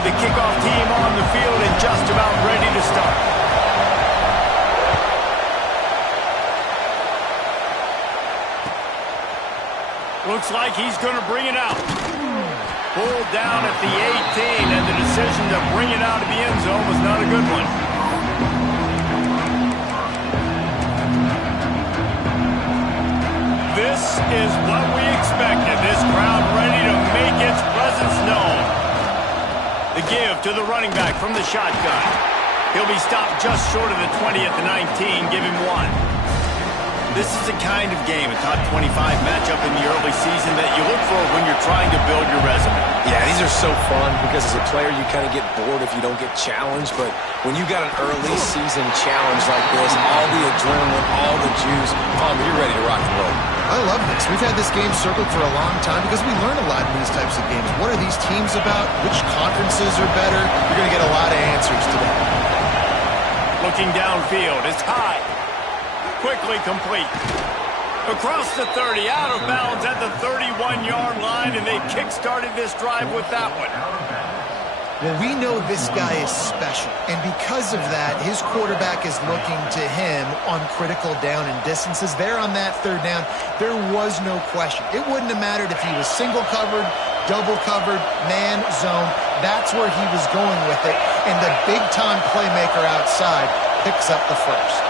with the kickoff team on the field and just about ready to start. Looks like he's going to bring it out. Pulled down at the 18, and the decision to bring it out of the end zone was not a good one. This is what we expected. This crowd ready to make its presence known. The give to the running back from the shotgun. He'll be stopped just short of the 20 at the 19. Give him 1. This is the kind of game, a top 25 matchup in the early season that you look for when you're trying to build your resume. Yeah, these are so fun because as a player you kind of get bored if you don't get challenged, but when you got an early season challenge like this, all the adrenaline, all the juice, you're ready to rock and roll. I love this. We've had this game circled for a long time because we learn a lot in these types of games. What are these teams about? Which conferences are better? You're going to get a lot of answers today. Looking downfield, it's high. Quickly complete. Across the 30, out of bounds at the 31-yard line, and they kick-started this drive with that one. Well, we know this guy is special, and because of that, his quarterback is looking to him on critical down and distances. There on that third down, there was no question. It wouldn't have mattered if he was single-covered, double-covered, man, zone. That's where he was going with it, and the big-time playmaker outside picks up the first.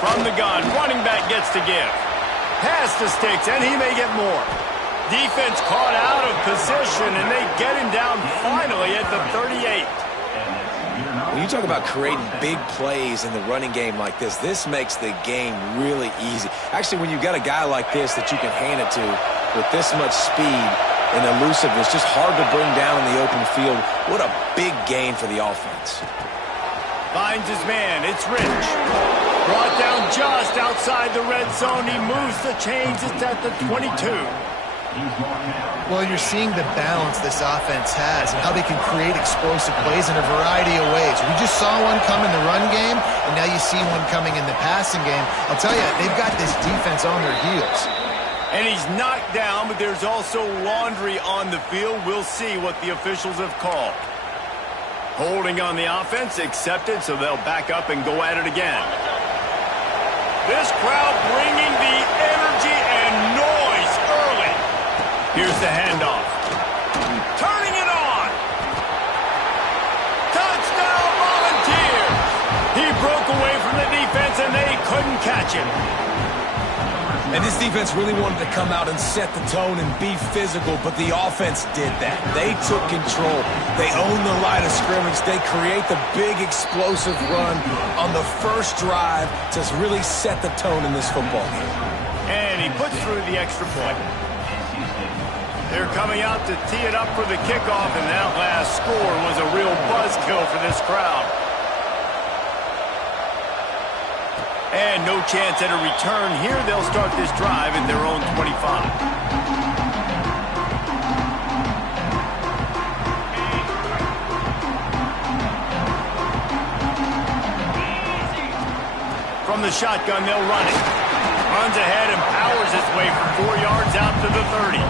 From the gun, running back gets to give. Pass to Sticks, and he may get more. Defense caught out of position, and they get him down finally at the 38. When you talk about creating big plays in the running game like this makes the game really easy. Actually, when you've got a guy like this that you can hand it to with this much speed and elusiveness, just hard to bring down in the open field. What a big gain for the offense. Finds his man. It's Rich. Brought down just outside the red zone. He moves the chains. It's at the 22. Well, you're seeing the balance this offense has and how they can create explosive plays in a variety of ways. We just saw one come in the run game, and now you see one coming in the passing game. I'll tell you, they've got this defense on their heels. And he's knocked down, but there's also laundry on the field. We'll see what the officials have called. Holding on the offense, accepted, so they'll back up and go at it again. This crowd bringing the energy and noise early. Here's the handoff. Turning it on. Touchdown Volunteers. He broke away from the defense and they couldn't catch him. And this defense really wanted to come out and set the tone and be physical, but the offense did that. They took control. They owned the line of scrimmage. They create the big explosive run on the first drive to really set the tone in this football game. And he puts through the extra point. They're coming out to tee it up for the kickoff, and that last score was a real buzzkill for this crowd. And no chance at a return here. They'll start this drive at their own 25. From the shotgun, they'll run it. Runs ahead and powers his way for 4 yards out to the 30.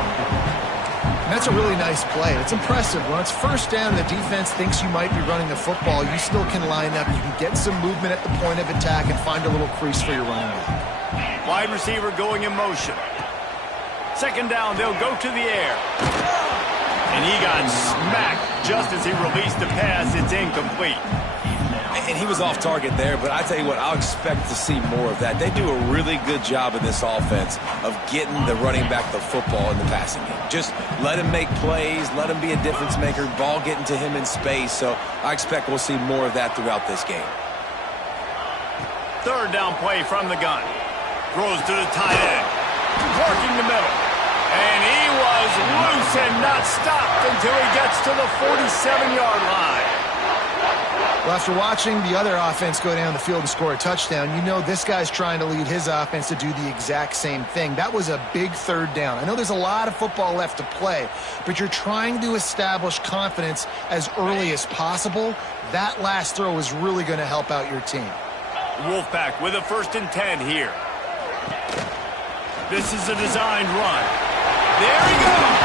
And that's a really nice play. It's impressive. When it's first down, the defense thinks you might be running the football. You still can line up. You can get some movement at the point of attack and find a little crease for your running back. Wide receiver going in motion. Second down, they'll go to the air. And he got smacked just as he released the pass. It's incomplete. And he was off target there, but I tell you what, I'll expect to see more of that. They do a really good job in this offense of getting the running back the football in the passing game. Just let him make plays, let him be a difference maker, ball getting to him in space. So I expect we'll see more of that throughout this game. Third down play from the gun. Throws to the tight end. Working the middle. And he was loose and not stopped until he gets to the 47-yard line. Well, after watching the other offense go down the field and score a touchdown, you know this guy's trying to lead his offense to do the exact same thing. That was a big third down. I know there's a lot of football left to play, but you're trying to establish confidence as early as possible. That last throw is really going to help out your team. Wolfpack with a 1st and 10 here. This is a designed run. There he goes.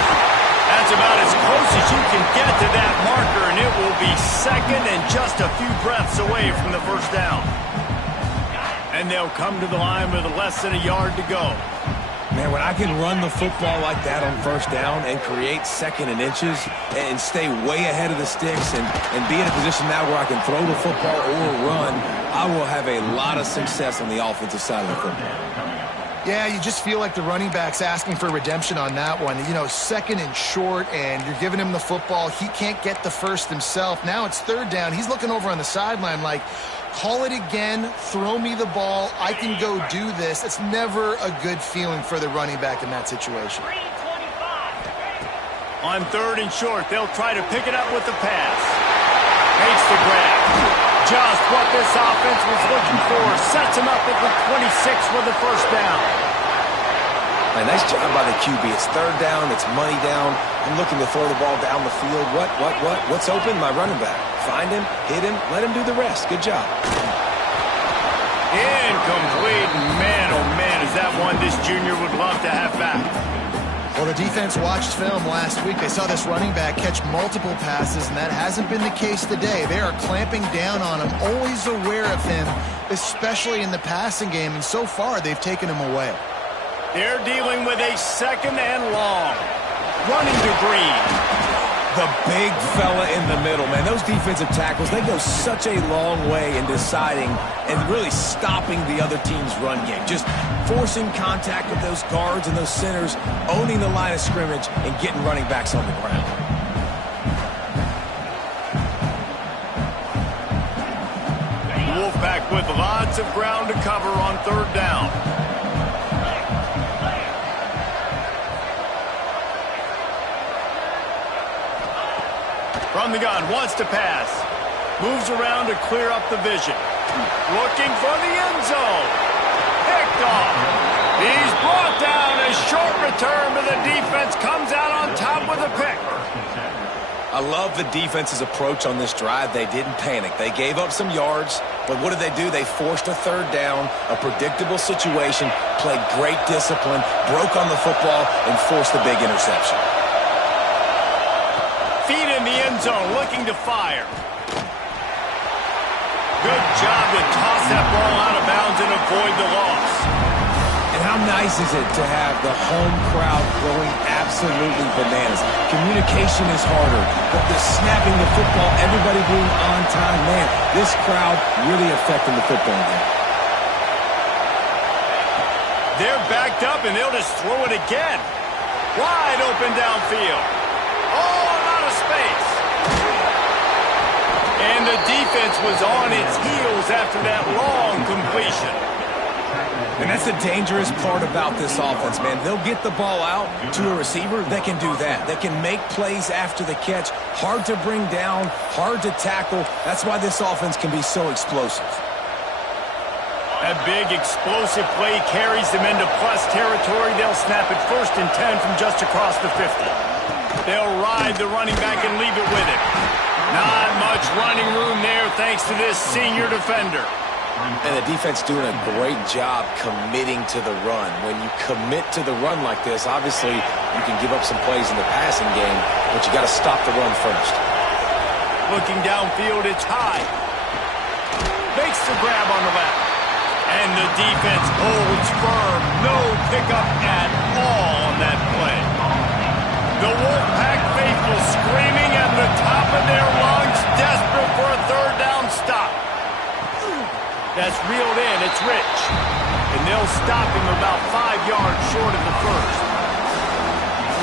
That's about as close as you can get to that marker, and it will be second and just a few breaths away from the first down. And they'll come to the line with less than a yard to go. Man, when I can run the football like that on first down and create second and inches and stay way ahead of the sticks and be in a position now where I can throw the football or run, I will have a lot of success on the offensive side of the football. Yeah, you just feel like the running back's asking for redemption on that one. You know, second and short, and you're giving him the football. He can't get the first himself. Now it's third down. He's looking over on the sideline like, call it again, throw me the ball, I can go do this. It's never a good feeling for the running back in that situation. On third and short, they'll try to pick it up with the pass. Makes the grab. Just what this offense was looking for. Sets him up at the 26 with the first down. Man, nice job by the QB. It's third down. It's money down. I'm looking to throw the ball down the field. What's open? My running back. Find him, hit him, let him do the rest. Good job. Incomplete. Man, oh man, is that one this junior would love to have back. Well, the defense watched film last week. They saw this running back catch multiple passes, and that hasn't been the case today. They are clamping down on him, always aware of him, especially in the passing game, and so far they've taken him away. They're dealing with a second and long. Running to Green. The big fella in the middle, man. Those defensive tackles, they go such a long way in deciding and really stopping the other team's run game. Just forcing contact with those guards and those centers, owning the line of scrimmage, and getting running backs on the ground. The Wolfpack with lots of ground to cover on third down. From the gun, wants to pass. Moves around to clear up the vision. Looking for the end zone. Picked off. He's brought down. A short return, but the defense comes out on top with a pick. I love the defense's approach on this drive. They didn't panic. They gave up some yards, but what did they do? They forced a third down, a predictable situation, played great discipline, broke on the football, and forced the big interception. Feet in the end zone, looking to fire. Good job to toss that ball out of bounds and avoid the loss. And how nice is it to have the home crowd going absolutely bananas? Communication is harder, but the snapping the football, everybody being on time, man, this crowd really affecting the football game. They're backed up, and they'll just throw it again. Wide open downfield. Oh, out of space. And the defense was on its heels after that long completion. And that's the dangerous part about this offense, man. They'll get the ball out to a receiver. They can do that. They can make plays after the catch. Hard to bring down, hard to tackle. That's why this offense can be so explosive. That big explosive play carries them into plus territory. They'll snap it 1st and 10 from just across the 50. They'll ride the running back and leave it with it. Not much running room there thanks to this senior defender. And the defense doing a great job committing to the run. When you commit to the run like this, obviously you can give up some plays in the passing game, but you got to stop the run first. Looking downfield, it's high. Makes the grab on the left. And the defense holds firm. No pickup at all on that play. The Wolfpack faithful screaming at the top of their lungs, desperate for a third down stop. That's reeled in. It's Rich. And they'll stop him about 5 yards short of the first.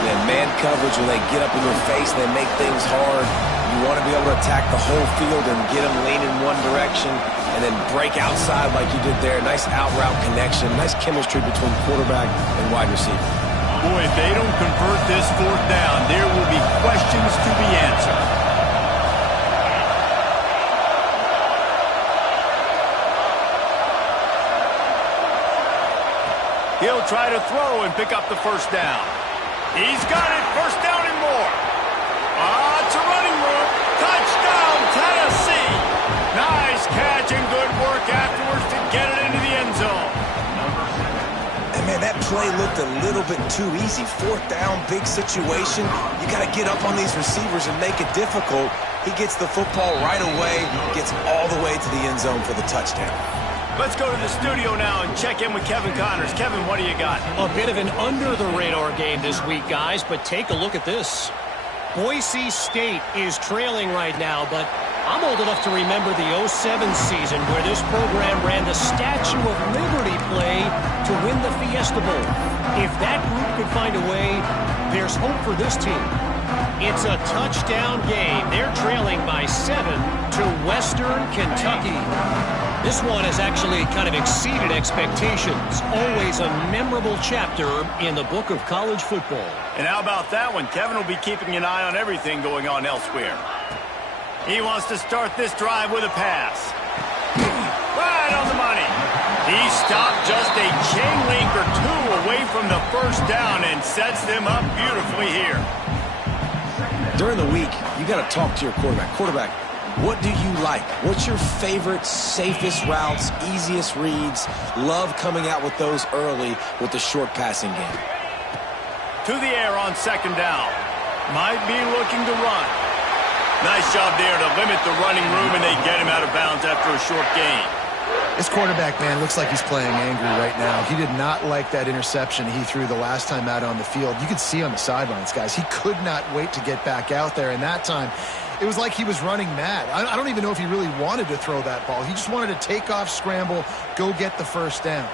And man coverage, when they get up in your face, they make things hard. You want to be able to attack the whole field and get them leaning one direction and then break outside like you did there. Nice out-route connection. Nice chemistry between quarterback and wide receiver. Boy, if they don't convert this 4th down, there will be questions to be answered. He'll try to throw and pick up the 1st down. He's got it. 1st down and more. It's a running room. Touchdown, Tennessee. Nice catch and good work afterwards to get it into the end zone. And man, that play looked a little bit too easy. Fourth down, big situation. You got to get up on these receivers and make it difficult. He gets the football right away, gets all the way to the end zone for the touchdown. Let's go to the studio now and check in with Kevin Connors. Kevin, what do you got? A bit of an under-the-radar game this week, guys, but take a look at this. Boise State is trailing right now, but I'm old enough to remember the 07 season where this program ran the Statue of Liberty play to win the Fiesta Bowl. If that group could find a way, there's hope for this team. It's a touchdown game. They're trailing by 7 to Western Kentucky. This one has actually kind of exceeded expectations. Always a memorable chapter in the book of college football. And how about that one? Kevin will be keeping an eye on everything going on elsewhere. He wants to start this drive with a pass. Right on the money. He stopped just a chain link or two away from the first down and sets them up beautifully here. During the week, you got to talk to your quarterback. Quarterback, what do you like? What's your favorite, safest routes, easiest reads? Love coming out with those early with the short passing game. To the air on second down. Might be looking to run. Nice job there to limit the running room, and they get him out of bounds after a short gain. This quarterback, man, looks like he's playing angry right now. He did not like that interception he threw the last time out on the field. You could see on the sidelines, guys. He could not wait to get back out there, and that time it was like he was running mad. I don't even know if he really wanted to throw that ball. He just wanted to take off, scramble, go get the first down.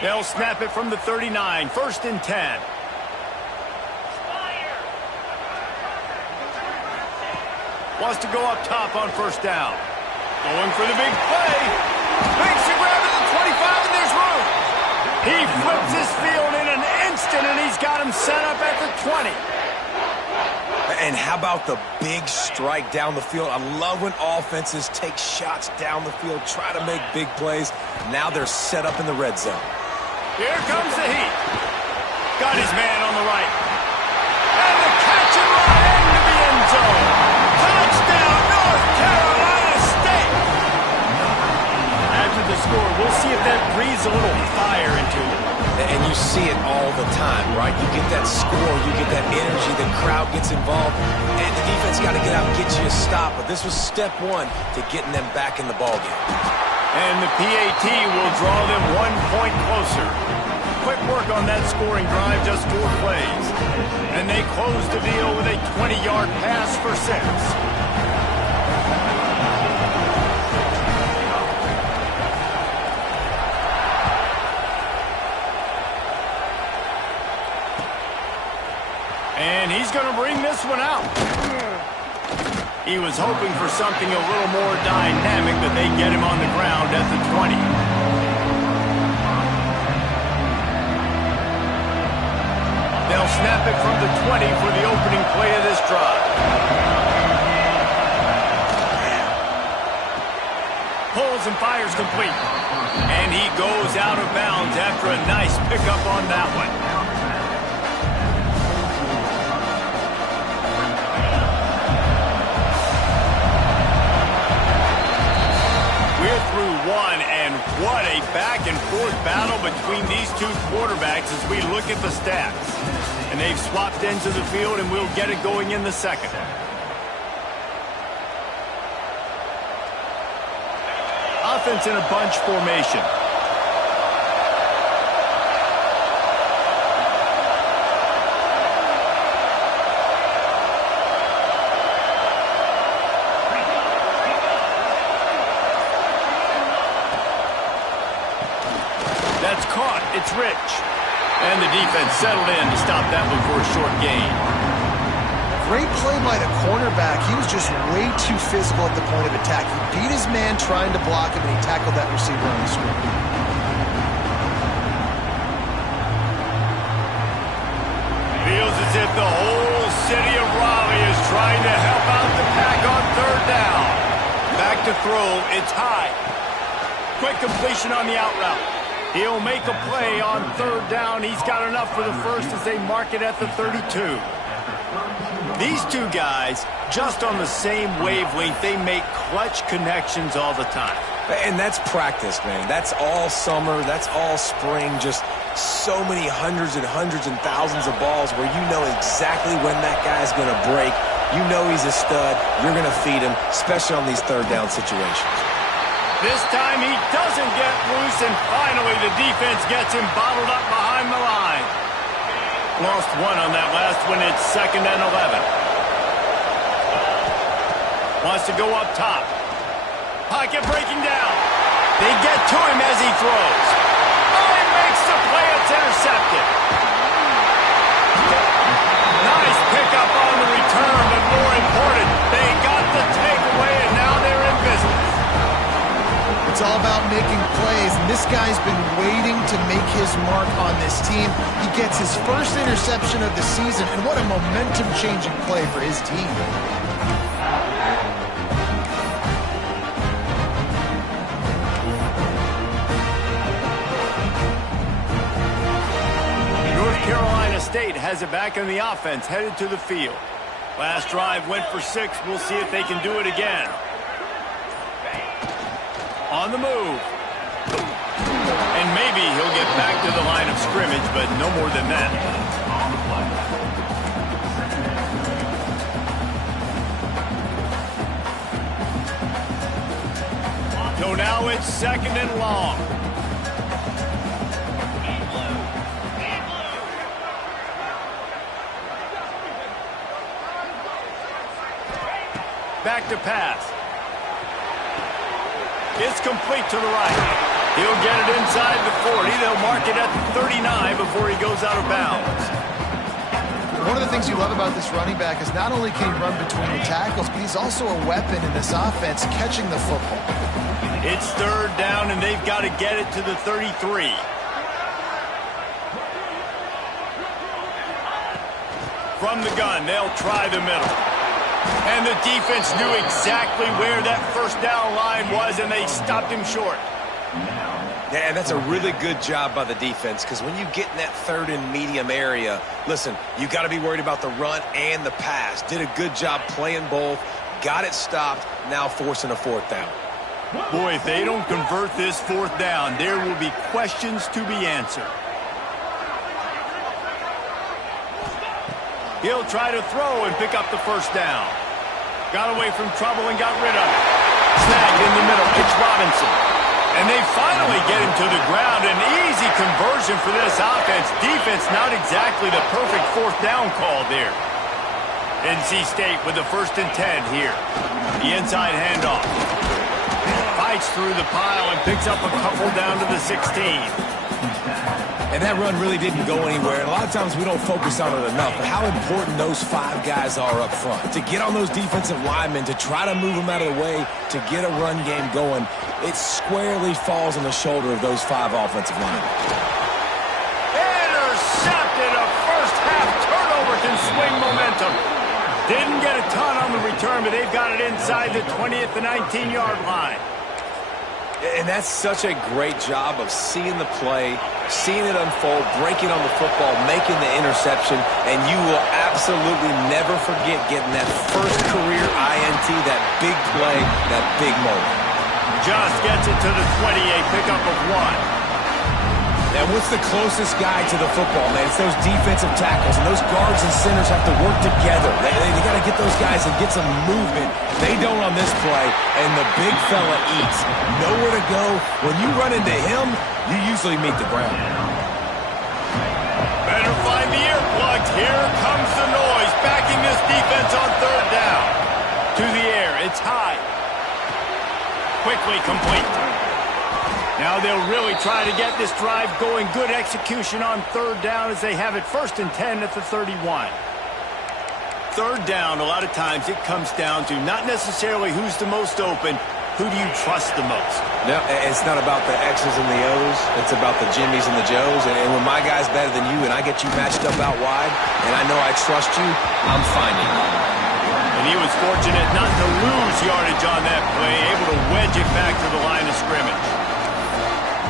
They'll snap it from the 39, 1st and 10. Wants to go up top on first down. Going for the big play. Makes the grab at the 25, and there's room. He flips his field in an instant, and he's got him set up at the 20. And how about the big strike down the field? I love when offenses take shots down the field, try to make big plays. Now they're set up in the red zone. Here comes the heat. Got his man on the right. And the catch and run into the end zone. Touchdown, North Carolina State. After the score, we'll see if that breathes a little fire into it. And you see it all the time, right? You get that score, you get that energy, the crowd gets involved, and the defense got to get out and get you a stop. But this was step one to getting them back in the ballgame. And the PAT will draw them 1 point closer. Quick work on that scoring drive, just 4 plays. And they close the deal with a 20-yard pass for 6. And he's going to bring this one out. He was hoping for something a little more dynamic, but they get him on the ground at the 20. They'll snap it from the 20 for the opening play of this drive. Pulls and fires complete. And he goes out of bounds after a nice pickup on that one. We're through one, and what a back-and-forth battle between these two quarterbacks as we look at the stats. And they've swapped into the field, and we'll get it going in the second. Offense in a bunch formation. That's caught. It's Rich. And the defense settled in to stop that one for a short gain. Great play by the cornerback. He was just way too physical at the point of attack. He beat his man trying to block him, and he tackled that receiver on the screen. Feels as if the whole city of Raleigh is trying to help out the pack on third down. Back to throw. It's high. Quick completion on the out route. He'll make a play on third down. He's got enough for the first as they mark it at the 32. These two guys, just on the same wavelength, they make clutch connections all the time. And that's practice, man. That's all summer. That's all spring. Just so many hundreds and thousands of balls where you know exactly when that guy's going to break. You know he's a stud. You're going to feed him, especially on these third down situations. This time he doesn't get loose, and finally the defense gets him bottled up behind the line. Lost one on that last one. It's 2nd and 11. Wants to go up top. Pocket breaking down. They get to him as he throws. Oh, he makes the play. It's intercepted. Nice pickup on the return, but more important, they got the takeaway, and now they're in business. It's all about making plays, and this guy's been waiting to make his mark on this team. He gets his first interception of the season, and what a momentum-changing play for his team. North Carolina State has it back in the offense, headed to the field. Last drive went for 6. We'll see if they can do it again. On the move. And maybe he'll get back to the line of scrimmage, but no more than that. So now it's 2nd and long. Back to pass. It's complete to the right. He'll get it inside the 40. They'll mark it at the 39 before he goes out of bounds. One of the things you love about this running back is not only can he run between the tackles, but he's also a weapon in this offense, catching the football. It's 3rd down, and they've got to get it to the 33. From the gun, they'll try the middle. And the defense knew exactly where that first down line was, and they stopped him short. Yeah, and that's a really good job by the defense, because when you get in that 3rd and medium area, listen, you got to be worried about the run and the pass. Did a good job playing both, got it stopped, now forcing a 4th down. Boy, if they don't convert this 4th down, there will be questions to be answered. He'll try to throw and pick up the 1st down. Got away from trouble and got rid of it. Snagged in the middle. It's Robinson. And they finally get him to the ground. An easy conversion for this offense. Defense not exactly the perfect 4th down call there. NC State with the 1st and 10 here. The inside handoff. Fights through the pile and picks up a couple down to the 16. And that run really didn't go anywhere. And a lot of times we don't focus on it enough. But how important those 5 guys are up front. To get on those defensive linemen, to try to move them out of the way, to get a run game going, it squarely falls on the shoulder of those 5 offensive linemen. Intercepted. A first-half turnover can swing momentum. Didn't get a ton on the return, but they've got it inside the 20 at the 19-yard line. And that's such a great job of seeing the play, seeing it unfold, breaking on the football, making the interception, and you will absolutely never forget getting that first career INT, that big play, that big moment. Just gets it to the 20, a pickup of 1. And what's the closest guy to the football, man? It's those defensive tackles, and those guards and centers have to work together. They got to get those guys and get some movement. They don't on this play, and the big fella eats. Nowhere to go. When you run into him, you usually meet the ground. Better find the earplugs. Here comes the noise, backing this defense on 3rd down. To the air, it's high. Quickly complete. Now they'll really try to get this drive going. Good execution on 3rd down as they have it 1st and 10 at the 31. 3rd down, a lot of times it comes down to not necessarily who's the most open, who do you trust the most? No, it's not about the X's and the O's. It's about the Jimmys and the Joes. And when my guy's better than you and I get you matched up out wide and I know I trust you, I'm finding you. And he was fortunate not to lose yardage on that play, able to wedge it back to the line of scrimmage.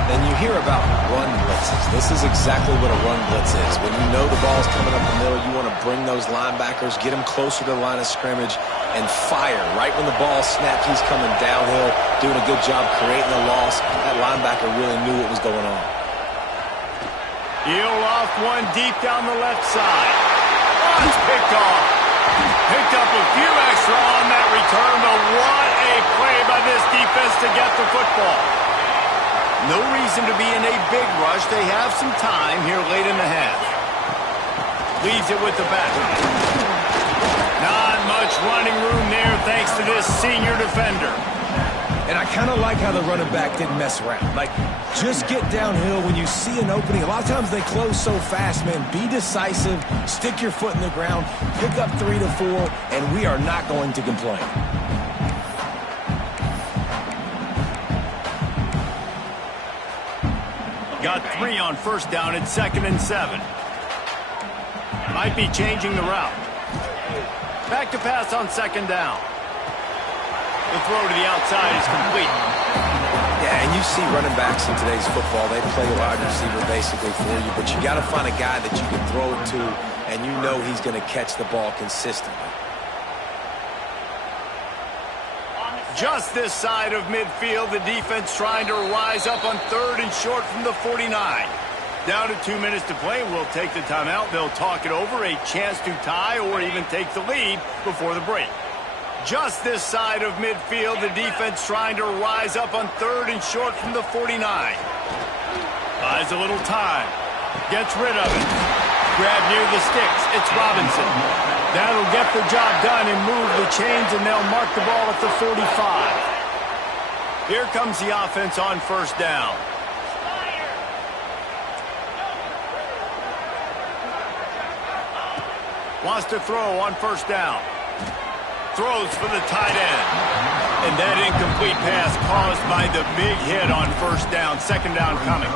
And you hear about run blitzes. This is exactly what a run blitz is. When you know the ball's coming up the middle, you want to bring those linebackers, get them closer to the line of scrimmage, and fire. Right when the ball snapped, he's coming downhill, doing a good job creating a loss. That linebacker really knew what was going on. He'll loft one deep down the left side. Oh, it's picked off. Picked up a few extra on that return, but what a play by this defense to get the football. No reason to be in a big rush. They have some time here late in the half. Leaves it with the back. Not much running room there thanks to this senior defender. And I kind of like how the running back didn't mess around. Like, just get downhill when you see an opening. A lot of times they close so fast, man. Be decisive, stick your foot in the ground, pick up 3 to 4, and we are not going to complain. Got 3 on first down at 2nd and 7. Might be changing the route. Back to pass on 2nd down. The throw to the outside is complete. Yeah, and you see running backs in today's football, they play wide receiver basically for you, but you got to find a guy that you can throw it to, and you know he's going to catch the ball consistently. Just this side of midfield, the defense trying to rise up on 3rd and short from the 49. Down to 2 minutes to play. We'll take the timeout. They'll talk it over. A chance to tie or even take the lead before the break. Just this side of midfield, the defense trying to rise up on 3rd and short from the 49. Buys a little time. Gets rid of it. Grab near the sticks. It's Robinson. That'll get the job done and move the chains, and they'll mark the ball at the 45. Here comes the offense on first down. Wants to throw on first down. Throws for the tight end. And that incomplete pass caused by the big hit on first down. 2nd down coming.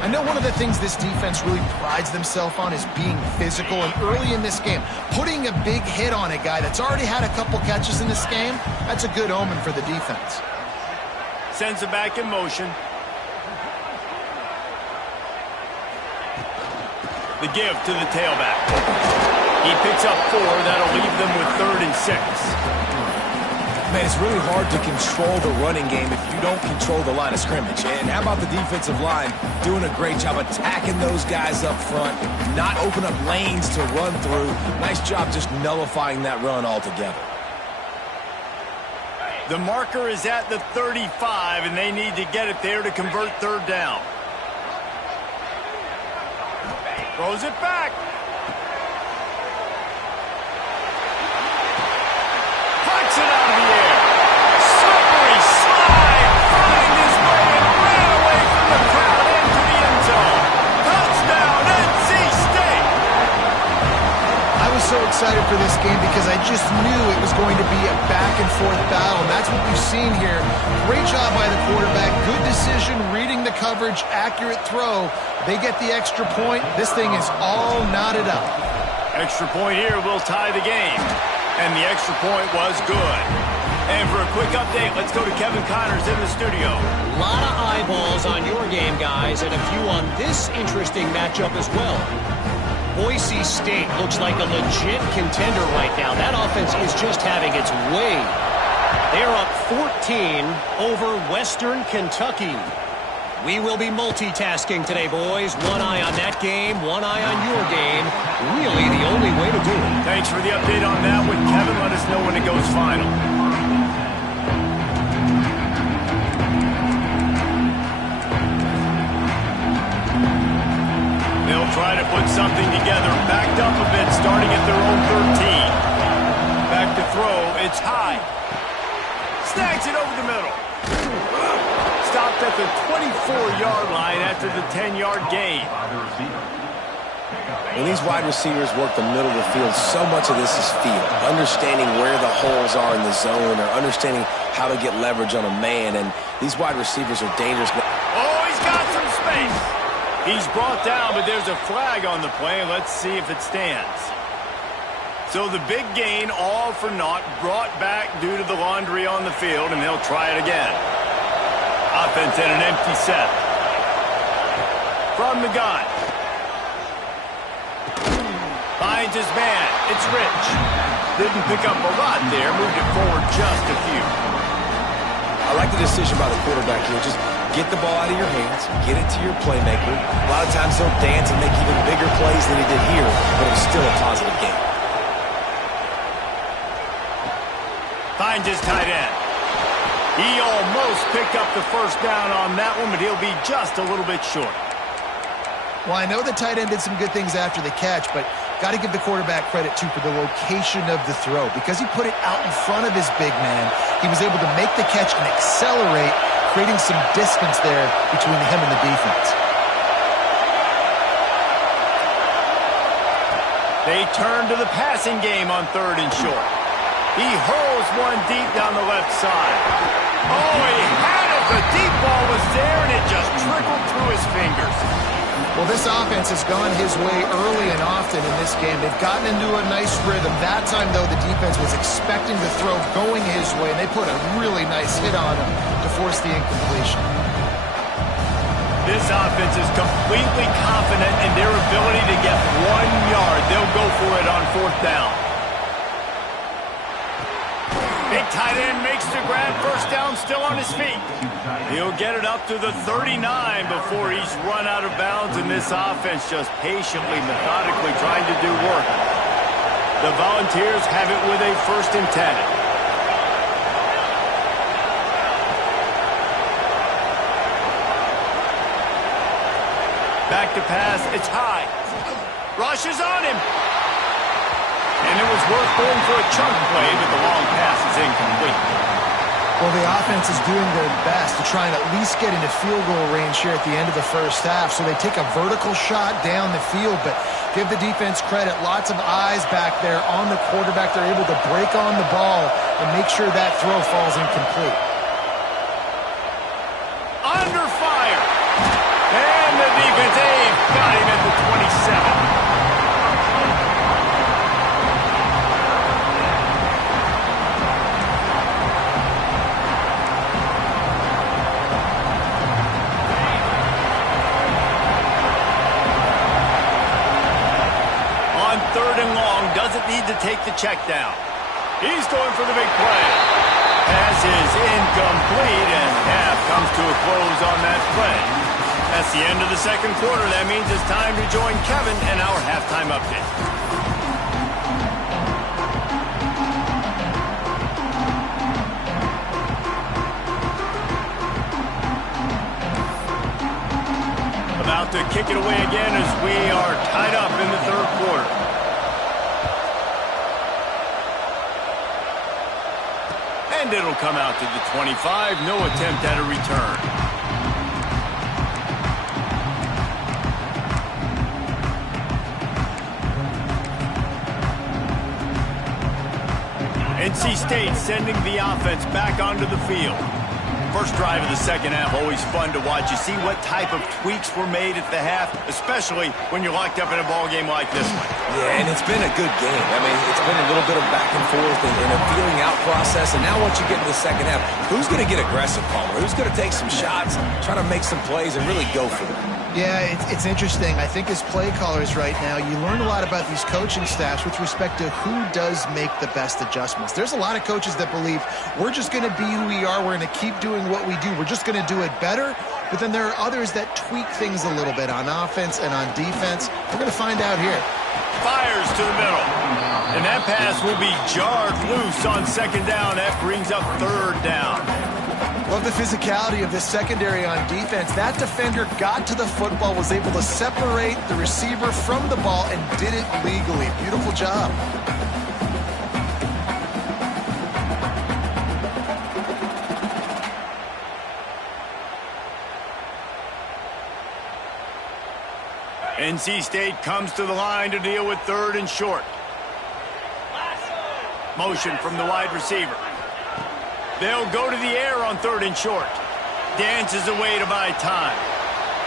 I know one of the things this defense really prides themselves on is being physical, and early in this game, putting a big hit on a guy that's already had a couple catches in this game, that's a good omen for the defense. Sends it back in motion. The give to the tailback. He picks up 4. That'll leave them with 3rd and 6. Man, it's really hard to control the running game if you don't control the line of scrimmage. And how about the defensive line doing a great job attacking those guys up front, not open up lanes to run through. Nice job just nullifying that run altogether. The marker is at the 35, and they need to get it there to convert 3rd down. Throws it back. Puts it out of the air. Slippery slide. Find his way and ran away from the crowd into the end zone. Touchdown, NC State. I was so excited for this game because I just knew it was going to be a back-and-forth battle, and that's what we've seen here. Great job by the quarterback. Good decision, reading the coverage, accurate throw. They get the extra point. This thing is all knotted up. Extra point here will tie the game. And the extra point was good. And for a quick update, let's go to Kevin Connors in the studio. A lot of eyeballs on your game, guys, and a few on this interesting matchup as well. Boise State looks like a legit contender right now. That offense is just having its way. They're up 14 over Western Kentucky. We will be multitasking today, boys. One eye on that game, one eye on your game. Really the only way to do it. Thanks for the update on that one, Kevin. Let us know when it goes final. They'll try to put something together. Backed up a bit, starting at their own 13. Back to throw. It's high. Snags it over the middle. Stopped at the 24-yard line after the 10-yard gain. When these wide receivers work the middle of the field, so much of this is feel. Understanding where the holes are in the zone or understanding how to get leverage on a man. And these wide receivers are dangerous. Oh, he's got some space. He's brought down, but there's a flag on the play. Let's see if it stands. So the big gain, all for naught, brought back due to the laundry on the field, and they'll try it again. Offense in an empty set. From the gun. Finds his man. It's Rich. Didn't pick up a lot there. Moved it forward just a few. I like the decision by the quarterback here. Just get the ball out of your hands, get it to your playmaker. A lot of times he'll dance and make even bigger plays than he did here, but it was still a positive game. Finds his tight end. He almost picked up the first down on that one, but he'll be just a little bit short. Well, I know the tight end did some good things after the catch, but got to give the quarterback credit, too, for the location of the throw. Because he put it out in front of his big man, he was able to make the catch and accelerate, creating some distance there between him and the defense. They turn to the passing game on 3rd and short. He hurls one deep down the left side. Oh, he had it. The deep ball was there, and it just trickled through his fingers. Well, this offense has gone his way early and often in this game. They've gotten into a nice rhythm. That time, though, the defense was expecting the throw going his way, and they put a really nice hit on him to force the incompletion. This offense is completely confident in their ability to get 1 yard. They'll go for it on 4th down. Big tight end makes the grab. First down, still on his feet. He'll get it up to the 39 before he's run out of bounds, and this offense just patiently, methodically trying to do work. The Volunteers have it with a 1st and 10. Back to pass. It's high. Rush is on him. And it was worth going for a chunk play, but the long pass is incomplete. Well, the offense is doing their best to try and at least get into field goal range here at the end of the first half. So they take a vertical shot down the field, but give the defense credit. Lots of eyes back there on the quarterback. They're able to break on the ball and make sure that throw falls incomplete. Under fire. And the defense, got him at the 27. Doesn't need to take the check down. He's going for the big play. Pass is incomplete, and half comes to a close on that play. That's the end of the second quarter. That means it's time to join Kevin and our halftime update. About to kick it away again as we are tied up in the 3rd quarter. And it'll come out to the 25. No attempt at a return. NC State sending the offense back onto the field. First drive of the second half, always fun to watch. You see what type of tweaks were made at the half, especially when you're locked up in a ball game like this one. Yeah, and it's been a good game. I mean, it's been a little bit of back and forth and a feeling out process. And now once you get into the second half, who's going to get aggressive, Palmer? Who's going to take some shots, try to make some plays, and really go for it? Yeah, it's interesting. I think as play callers right now, you learn a lot about these coaching staffs with respect to who does make the best adjustments. There's a lot of coaches that believe we're just going to be who we are. We're going to keep doing what we do. We're just going to do it better. But then there are others that tweak things a little bit on offense and on defense. We're going to find out here. Fires to the middle. And that pass will be jarred loose on 2nd down. That brings up 3rd down. Love the physicality of this secondary on defense. That defender got to the football, was able to separate the receiver from the ball, and did it legally. Beautiful job. NC State comes to the line to deal with 3rd and short. Motion from the wide receiver. They'll go to the air on 3rd and short. Dances away to buy time.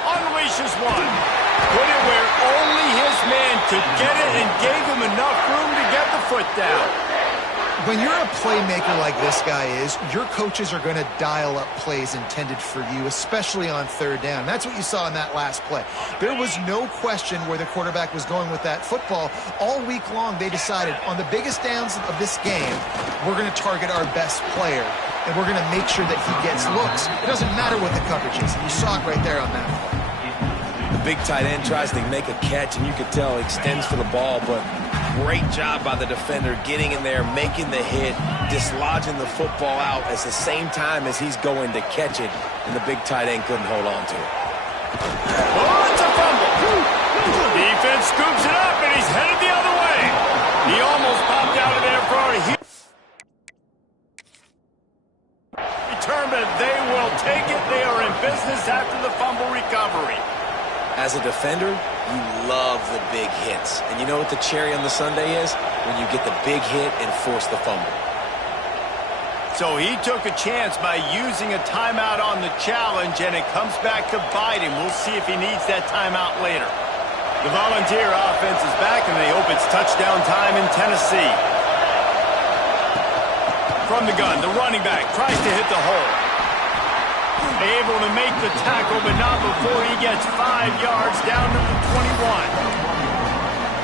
Unleashes one. Put it where only his man could get it and gave him enough room to get the foot down. When you're a playmaker like this guy is, your coaches are going to dial up plays intended for you, especially on 3rd down. That's what you saw in that last play. There was no question where the quarterback was going with that football. All week long, they decided on the biggest downs of this game, we're going to target our best player. and we're going to make sure that he gets looks. It doesn't matter what the coverage is. You saw it right there on that play. The big tight end tries to make a catch, and you can tell he extends for the ball, but great job by the defender getting in there, making the hit, dislodging the football out at the same time as he's going to catch it, and the big tight end couldn't hold on to it. Oh, it's a fumble. Defense scoops it up, and he's headed the other way. He almost popped out of there for a huge... Determined they will take it. They are in business after the fumble recovery. As a defender, you love the big hits. And you know what the cherry on the sundae is? When you get the big hit and force the fumble. So he took a chance by using a timeout on the challenge, and it comes back to bite him. We'll see if he needs that timeout later. The Volunteer offense is back, and they hope it's touchdown time in Tennessee. From the gun, the running back tries to hit the hole. Able to make the tackle, but not before he gets 5 yards down to the 21.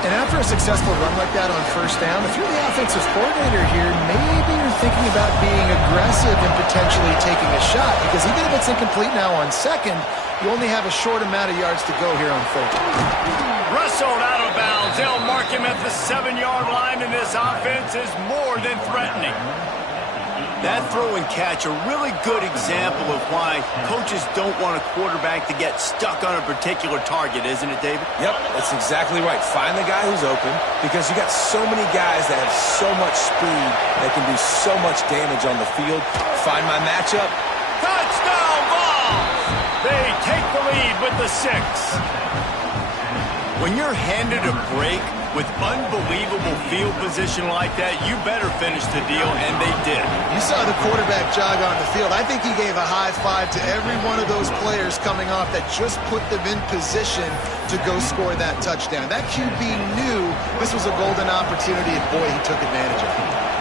And after a successful run like that on first down, if you're the offensive coordinator here, maybe you're thinking about being aggressive and potentially taking a shot, because even if it's incomplete now on second, you only have a short amount of yards to go here on third. Wrestled out of bounds. They'll mark him at the 7-yard line, and this offense is more than threatening. That throw and catch, a really good example of why coaches don't want a quarterback to get stuck on a particular target, isn't it, David? Yep, that's exactly right. Find the guy who's open, because you got so many guys that have so much speed that can do so much damage on the field. Find my matchup. Touchdown ball! They take the lead with the 6. When you're handed a break with unbelievable field position like that, you better finish the deal, and they did. You saw the quarterback jog on the field. I think he gave a high five to every one of those players coming off that just put them in position to go score that touchdown. That QB knew this was a golden opportunity, and boy, he took advantage of it.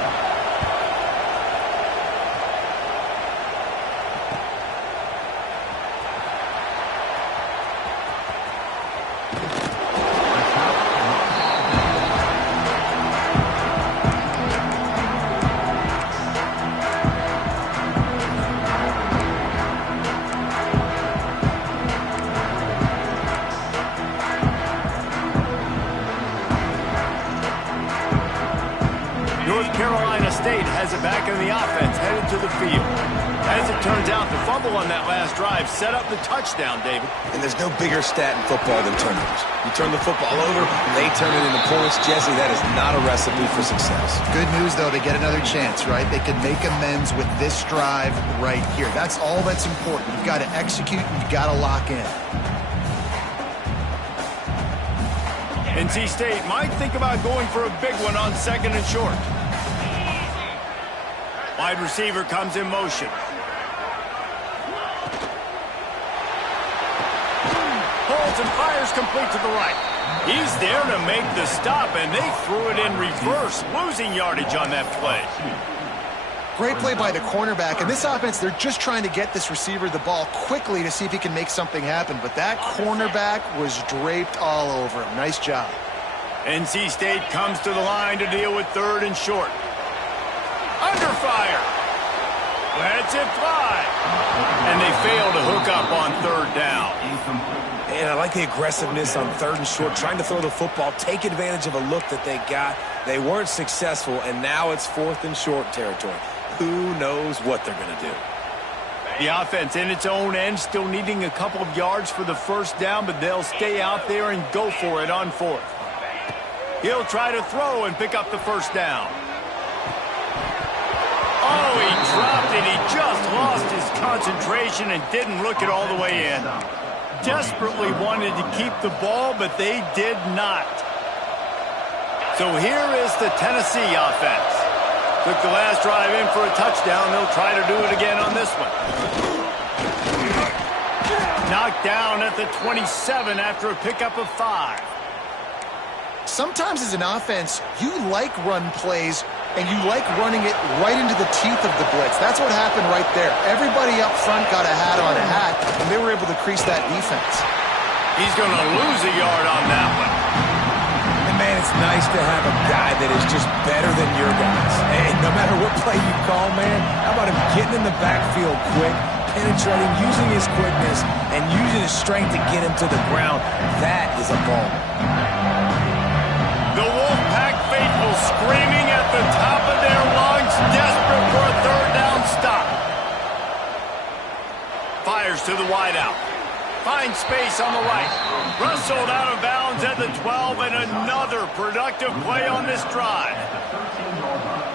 Set up the touchdown, David. And there's no bigger stat in football than turnovers. You turn the football over, they turn it into points. Jesse, that is not a recipe for success. Good news, though, they get another chance, right? They can make amends with this drive right here. That's all that's important. You've got to execute, and you've got to lock in. NC State might think about going for a big one on 2nd and short. Wide receiver comes in motion. Holds and fires complete to the right. He's there to make the stop, and they threw it in reverse, losing yardage on that play. Great play by the cornerback. And this offense, they're just trying to get this receiver the ball quickly to see if he can make something happen. But that cornerback was draped all over him. Nice job. NC State comes to the line to deal with 3rd and short. Under fire. Lets it fly. And they fail to hook up on 3rd down. And I like the aggressiveness on 3rd and short, trying to throw the football, take advantage of a look that they got. They weren't successful, and now it's 4th and short territory. Who knows what they're going to do? The offense in its own end, still needing a couple of yards for the first down, but they'll stay out there and go for it on 4th. He'll try to throw and pick up the first down. Oh, he dropped it. He just lost his concentration and didn't look it all the way in. Desperately wanted to keep the ball, but they did not. So here is the Tennessee offense. Took the last drive in for a touchdown. They'll try to do it again on this one. Knocked down at the 27 after a pickup of 5. Sometimes as an offense, you like run plays, and you like running it right into the teeth of the blitz. That's what happened right there. Everybody up front got a hat on a hat, and they were able to crease that defense. He's going to lose a yard on that one. And man, it's nice to have a guy that is just better than your guys. And no matter what play you call, man, how about him getting in the backfield quick, penetrating, using his quickness, and using his strength to get him to the ground? That is a ball. The Wolfpack faithful screaming at the top of their lungs, desperate for a third down stop. Fires to the wideout. Finds space on the right. Wrestled out of bounds at the 12, and another productive play on this drive.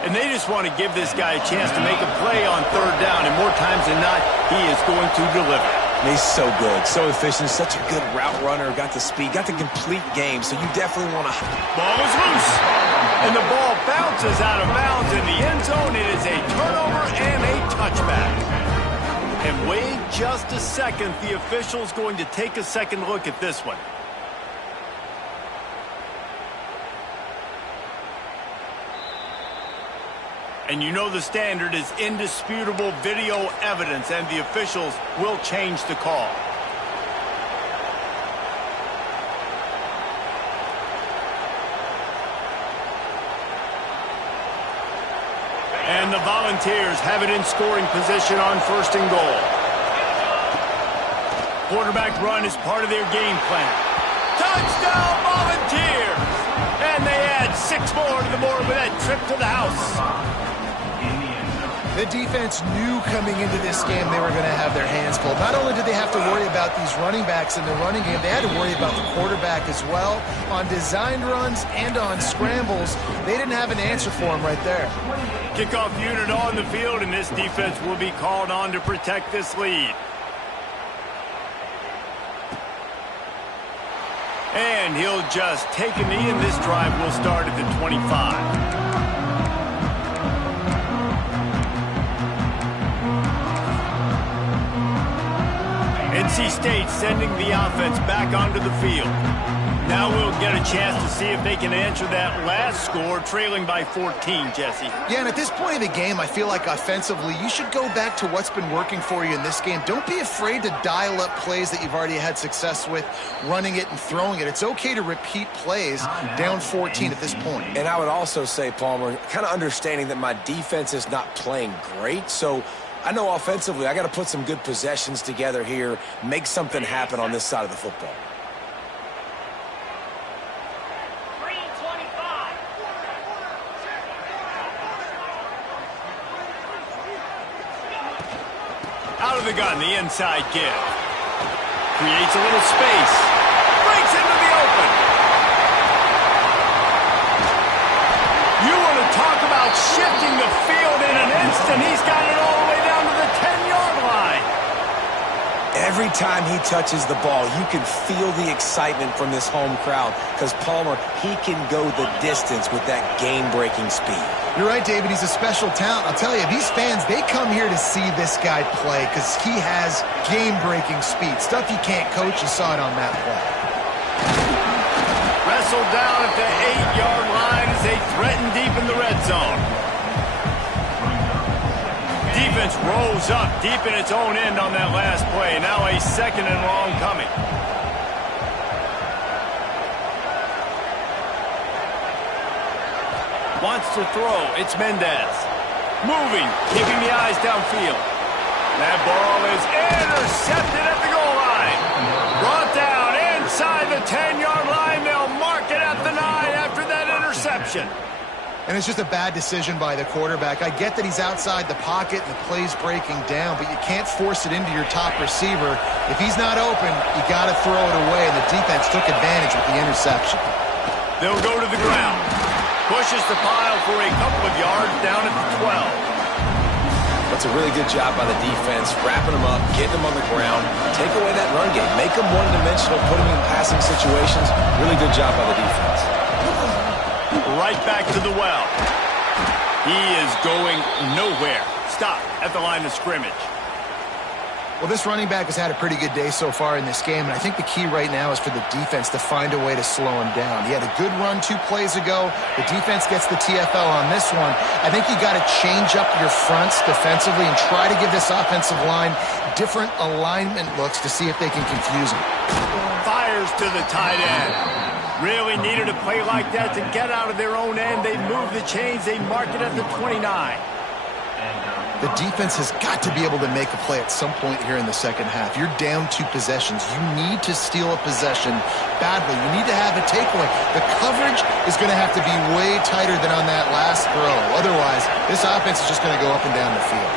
And they just want to give this guy a chance to make a play on third down, and more times than not, he is going to deliver. He's so good, so efficient, such a good route runner, got the speed, got the complete game, so you definitely want to... Ball is loose, and the ball bounces out of bounds in the end zone. It is a turnover and a touchback. And wait just a second, the official's going to take a second look at this one. And you know the standard is indisputable video evidence, and the officials will change the call. And the Volunteers have it in scoring position on 1st and goal. Quarterback run is part of their game plan. Touchdown, Volunteers! And they add 6 more to the board with that trip to the house. The defense knew coming into this game they were going to have their hands full. Not only did they have to worry about these running backs in the running game, they had to worry about the quarterback as well. On designed runs and on scrambles, they didn't have an answer for him right there. Kickoff unit on the field, and this defense will be called on to protect this lead. And he'll just take a knee, and this drive will start at the 25. NC State sending the offense back onto the field. Now we'll get a chance to see if they can answer that last score, trailing by 14, Jesse. Yeah, and at this point of the game, I feel like offensively, you should go back to what's been working for you in this game. Don't be afraid to dial up plays that you've already had success with, running it and throwing it. It's okay to repeat plays down 14 at this point. And I would also say, Palmer, kind of understanding that my defense is not playing great, so I know offensively I got to put some good possessions together here, make something happen on this side of the football. Out of the gun, the inside give. Creates a little space. Breaks into the open. You want to talk about shifting the field in an instant. He's got it all the way down to the 10-yard line. Every time he touches the ball, you can feel the excitement from this home crowd because Palmer, he can go the distance with that game-breaking speed. You're right, David. He's a special talent. I'll tell you, these fans, they come here to see this guy play because he has game-breaking speed. Stuff you can't coach. You saw it on that play. Wrestled down at the 8-yard line as they threaten deep in the red zone. Defense rolls up deep in its own end on that last play. Now a 2nd and long coming. Wants to throw. It's Mendez. Moving, keeping the eyes downfield. That ball is intercepted at the goal line. Brought down inside the 10-yard line. They'll mark it at the 9 after that interception. And it's just a bad decision by the quarterback. I get that he's outside the pocket and the play's breaking down, but you can't force it into your top receiver. If he's not open, you got to throw it away, and the defense took advantage with the interception. They'll go to the ground. Pushes the pile for a couple of yards down at the 12. That's a really good job by the defense, wrapping them up, getting them on the ground, take away that run game, make them one-dimensional, put them in passing situations. Really good job by the defense. Right back to the well. He is going nowhere. Stop at the line of scrimmage. Well, this running back has had a pretty good day so far in this game, and I think the key right now is for the defense to find a way to slow him down. He had a good run 2 plays ago. The defense gets the TFL on this one. I think you got to change up your fronts defensively and try to give this offensive line different alignment looks to see if they can confuse him. Fires to the tight end. Really needed a play like that to get out of their own end. They move the chains. They mark it at the 29. The defense has got to be able to make a play at some point here in the second half. You're down 2 possessions. You need to steal a possession badly. You need to have a takeaway. The coverage is going to have to be way tighter than on that last throw. Otherwise, this offense is just going to go up and down the field.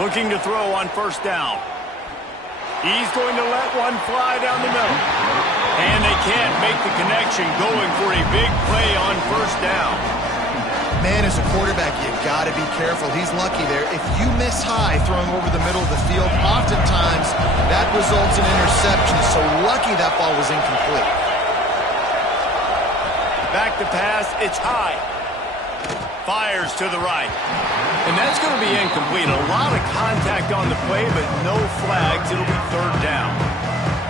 Looking to throw on first down. He's going to let one fly down the middle. And they can't make the connection, going for a big play on first down. Man, as a quarterback, you got to be careful. He's lucky there. If you miss high throwing over the middle of the field, oftentimes that results in interception. So lucky that ball was incomplete. Back to pass. It's high. Fires to the right. And that's going to be incomplete. A lot of contact on the play, but no flags. It'll be third down.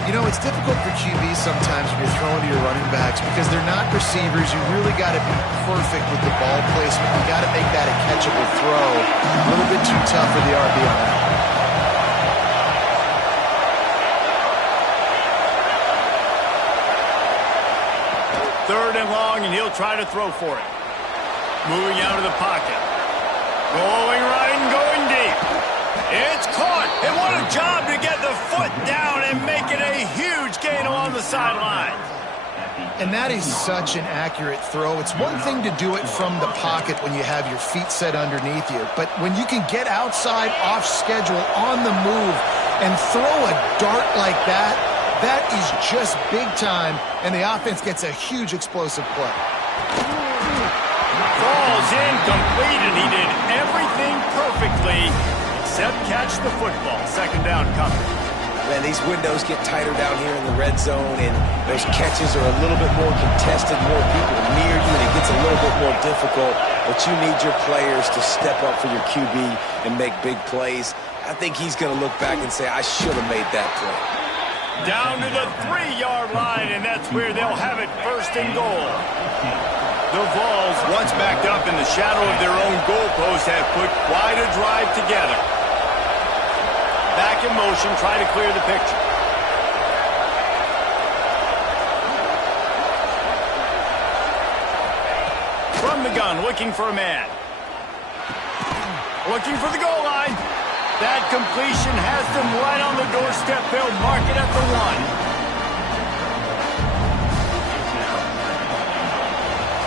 You know, it's difficult for QBs sometimes when you're throwing to your running backs because they're not receivers. You really got to be perfect with the ball placement. You got to make that a catchable throw. A little bit too tough for the RB on that. Third and long, and he'll try to throw for it. Moving out of the pocket. Going right and going deep. It's caught. And what a job to get the foot down and make it a huge gain along the sideline. And that is such an accurate throw. It's one thing to do it from the pocket when you have your feet set underneath you. But when you can get outside, off schedule, on the move, and throw a dart like that, that is just big time. And the offense gets a huge explosive play. Falls incomplete, and he did everything perfectly except catch the football. Second down coming. Man, these windows get tighter down here in the red zone, and those catches are a little bit more contested, more people near you, and it gets a little bit more difficult. But you need your players to step up for your QB and make big plays. I think he's going to look back and say, I should have made that play. Down to the 3-yard line, and that's where they'll have it first and goal. The Vols, once backed up in the shadow of their own goalpost, have put quite a drive together. Back in motion, try to clear the picture. From the gun, looking for a man. Looking for the goal line. That completion has them right on the doorstep. They'll mark it at the 1.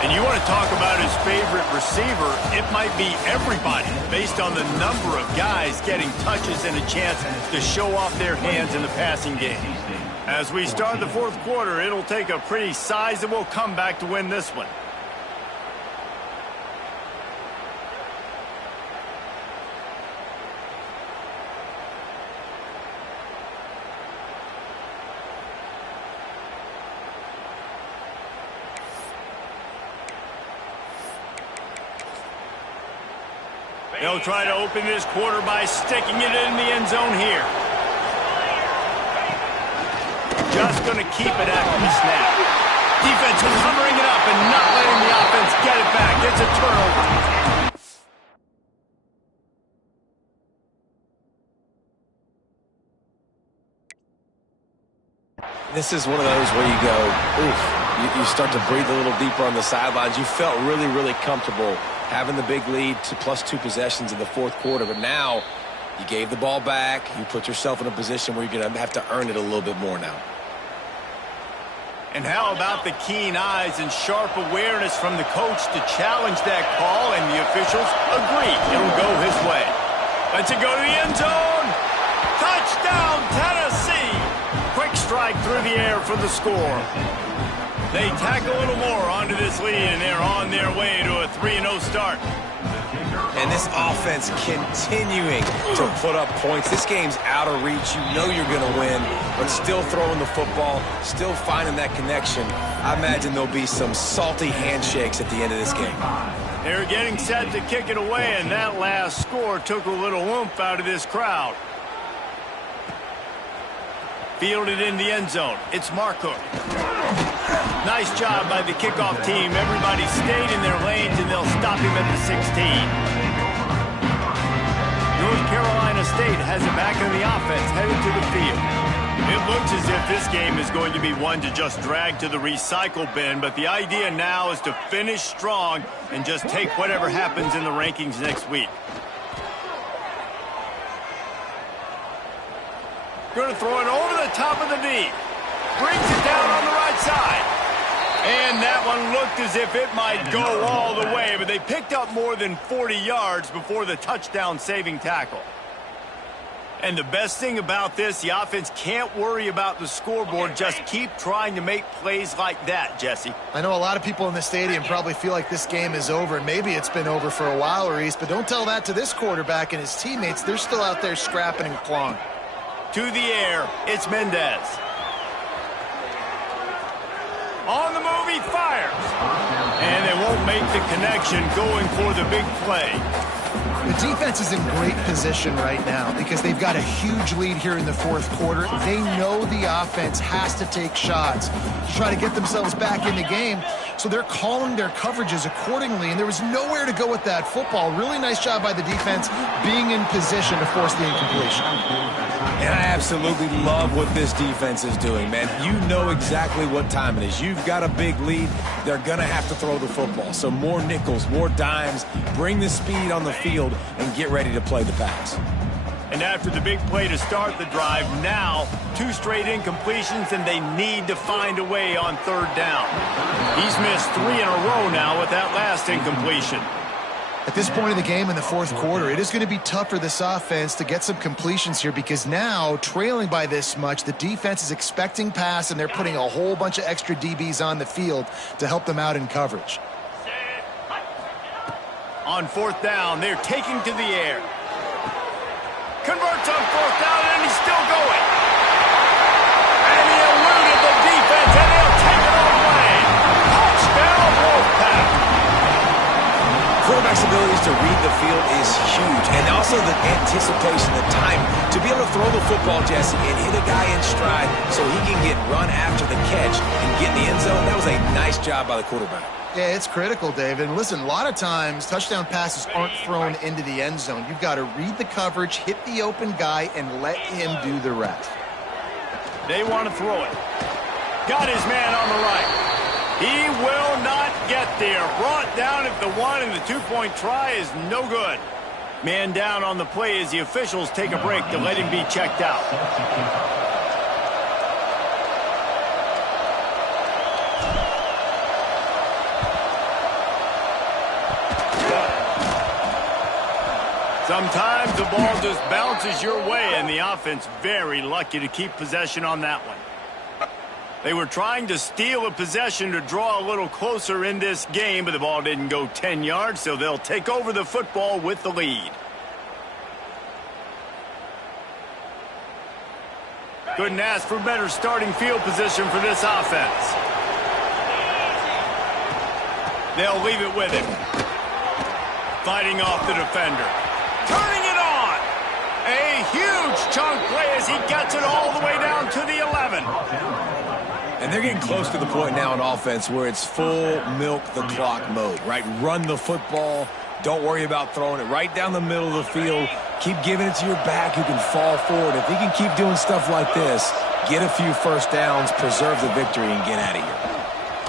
And you want to talk about his favorite receiver, it might be everybody based on the number of guys getting touches and a chance to show off their hands in the passing game. As we start the fourth quarter, it'll take a pretty sizable comeback to win this one. They'll try to open this quarter by sticking it in the end zone here. Just going to keep it after the snap. Defense covering it up and not letting the offense get it back. It's a turnover. This is one of those where you go, oof, you start to breathe a little deeper on the sidelines. You felt really, really comfortable having the big lead to +2 possessions in the fourth quarter, but now you gave the ball back. You put yourself in a position where you're going to have to earn it a little bit more now. And how about the keen eyes and sharp awareness from the coach to challenge that call, and the officials agree it'll go his way. Let's it go to the end zone. Touchdown, Tennessee. Quick strike through the air for the score. They tack a little more onto this lead, and they're on their way to a 3-0 start. And this offense continuing to put up points. This game's out of reach. You know you're going to win, but still throwing the football, still finding that connection. I imagine there'll be some salty handshakes at the end of this game. They're getting set to kick it away, and that last score took a little oomph out of this crowd. Fielded in the end zone. It's Marco. Nice job by the kickoff team. Everybody stayed in their lanes, and they'll stop him at the 16. North Carolina State has it back in the offense, headed to the field. It looks as if this game is going to be one to just drag to the recycle bin, but the idea now is to finish strong and just take whatever happens in the rankings next week. Going to throw it over the top of the knee. Brings it down on the right side. And that one looked as if it might go all the way, but they picked up more than 40 yards before the touchdown-saving tackle. And the best thing about this, the offense can't worry about the scoreboard. Just keep trying to make plays like that, Jesse. I know a lot of people in the stadium probably feel like this game is over, and maybe it's been over for a while, Reese, but don't tell that to this quarterback and his teammates. They're still out there scrapping and clawing. To the air, it's Mendez. On the move, he fires. And they won't make the connection going for the big play. The defense is in great position right now because they've got a huge lead here in the fourth quarter. They know the offense has to take shots to try to get themselves back in the game, so they're calling their coverages accordingly, and there was nowhere to go with that football. Really nice job by the defense being in position to force the incompletion. And I absolutely love what this defense is doing, man. You know exactly what time it is. You've got a big lead. They're going to have to throw the football. So more nickels, more dimes, bring the speed on the field, and get ready to play the pass. And after the big play to start the drive, now 2 straight incompletions, and they need to find a way on third down. He's missed 3 in a row now with that last incompletion. At this point in the game in the fourth quarter, it is going to be tough for this offense to get some completions here because now, trailing by this much, the defense is expecting pass, and they're putting a whole bunch of extra DBs on the field to help them out in coverage. On fourth down, they're taking to the air. Converts on fourth down, and he's still going. And he eluded the defense, and they'll take it all away. Touchdown, Wolfpack. Quarterback's abilities to read the field is huge, and also the anticipation, the time to be able to throw the football, Jesse, and hit a guy in stride so he can get run after the catch and get in the end zone. That was a nice job by the quarterback. Yeah, it's critical, David. And listen, a lot of times touchdown passes aren't thrown into the end zone. You've got to read the coverage, hit the open guy, and let him do the rest. They want to throw it. Got his man on the right. He will not get there. Brought down at the 1, and the 2-point try is no good. Man down on the play as the officials take a break to let him be checked out. Sometimes the ball just bounces your way, and the offense very lucky to keep possession on that one. They were trying to steal a possession to draw a little closer in this game, but the ball didn't go 10 yards, so they'll take over the football with the lead. Couldn't ask for better starting field position for this offense. They'll leave it with him. Fighting off the defender. Turning it on. A huge chunk play as he gets it all the way down to the 11. And they're getting close to the point now in offense where it's full milk the clock mode, right? Run the football. Don't worry about throwing it right down the middle of the field. Keep giving it to your back who can fall forward. If he can keep doing stuff like this, get a few first downs, preserve the victory, and get out of here.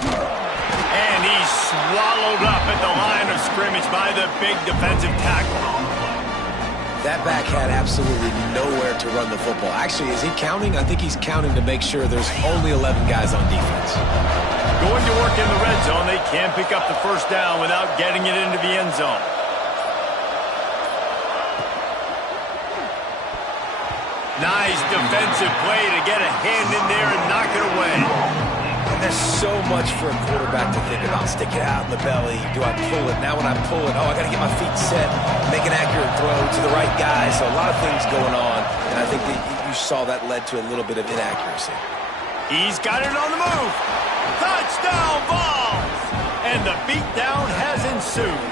And he's swallowed up at the line of scrimmage by the big defensive tackle. That back had absolutely nowhere to run the football. Actually, is he counting? I think he's counting to make sure there's only 11 guys on defense. Going to work in the red zone. They can't pick up the first down without getting it into the end zone. Nice defensive play to get a hand in there and knock it away. And there's so much for a quarterback to think about. Stick it out in the belly. Do I pull it? Now when I pull it, I got to get my feet set, make an accurate throw to the right guy. So a lot of things going on, and I think that you saw that led to a little bit of inaccuracy. He's got it on the move. Touchdown Vols! And the beatdown has ensued.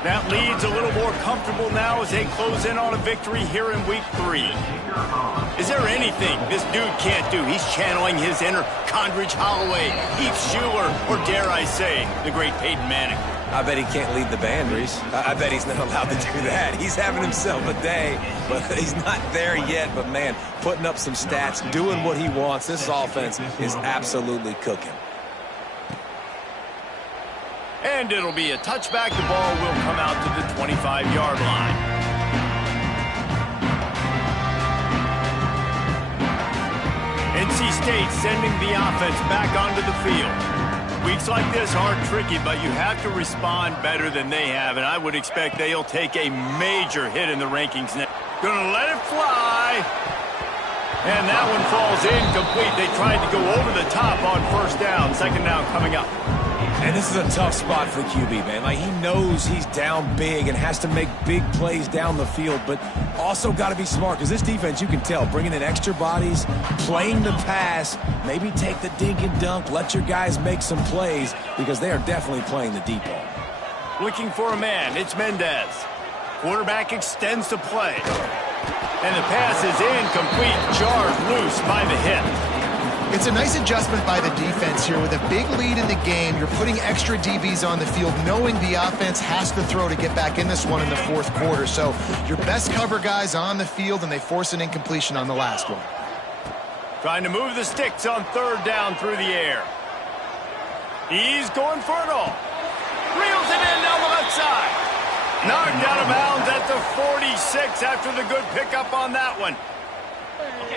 That lead's a little more comfortable now as they close in on a victory here in Week 3. Is there anything this dude can't do? He's channeling his inner Condridge Holloway, Heath Schuler, or dare I say, the great Peyton Manning. I bet he can't lead the band, Reese. I bet he's not allowed to do that. He's having himself a day, but he's not there yet. But, man, putting up some stats, doing what he wants. This offense is absolutely cooking. And it'll be a touchback. The ball will come out to the 25-yard line. NC State sending the offense back onto the field. Weeks like this are tricky, but you have to respond better than they have, and I would expect they'll take a major hit in the rankings next. Gonna let it fly. And that one falls incomplete. They tried to go over the top on first down. Second down coming up. And this is a tough spot for the QB, man. Like, he knows he's down big and has to make big plays down the field, but also got to be smart because this defense, you can tell, bringing in extra bodies, playing the pass, maybe take the dink and dunk, let your guys make some plays because they are definitely playing the deep ball. Looking for a man. It's Mendez. Quarterback extends the play. And the pass is incomplete, jarred loose by the hit. It's a nice adjustment by the defense here. With a big lead in the game, you're putting extra DBs on the field, knowing the offense has to throw to get back in this one in the fourth quarter. So your best cover guys on the field, and they force an incompletion on the last one. Trying to move the sticks on third down through the air. He's going for it all. Reels it in down the left side. Knocked out of bounds at the 46 after the good pickup on that one.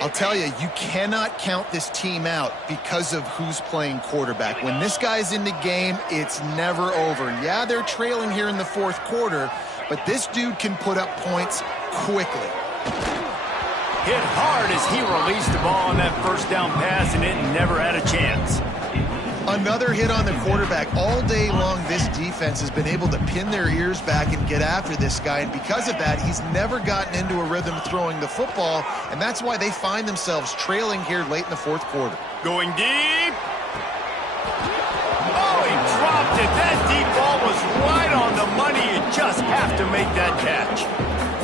I'll tell you, you cannot count this team out because of who's playing quarterback. When this guy's in the game, it's never over. Yeah, they're trailing here in the fourth quarter, but this dude can put up points quickly. Hit hard as he released the ball on that first down pass, and it never had a chance. Another hit on the quarterback. All day long, this defense has been able to pin their ears back and get after this guy, and because of that, he's never gotten into a rhythm throwing the football, and that's why they find themselves trailing here late in the fourth quarter. Going deep. Oh, he dropped it. That deep ball was right on the money. You just have to make that catch.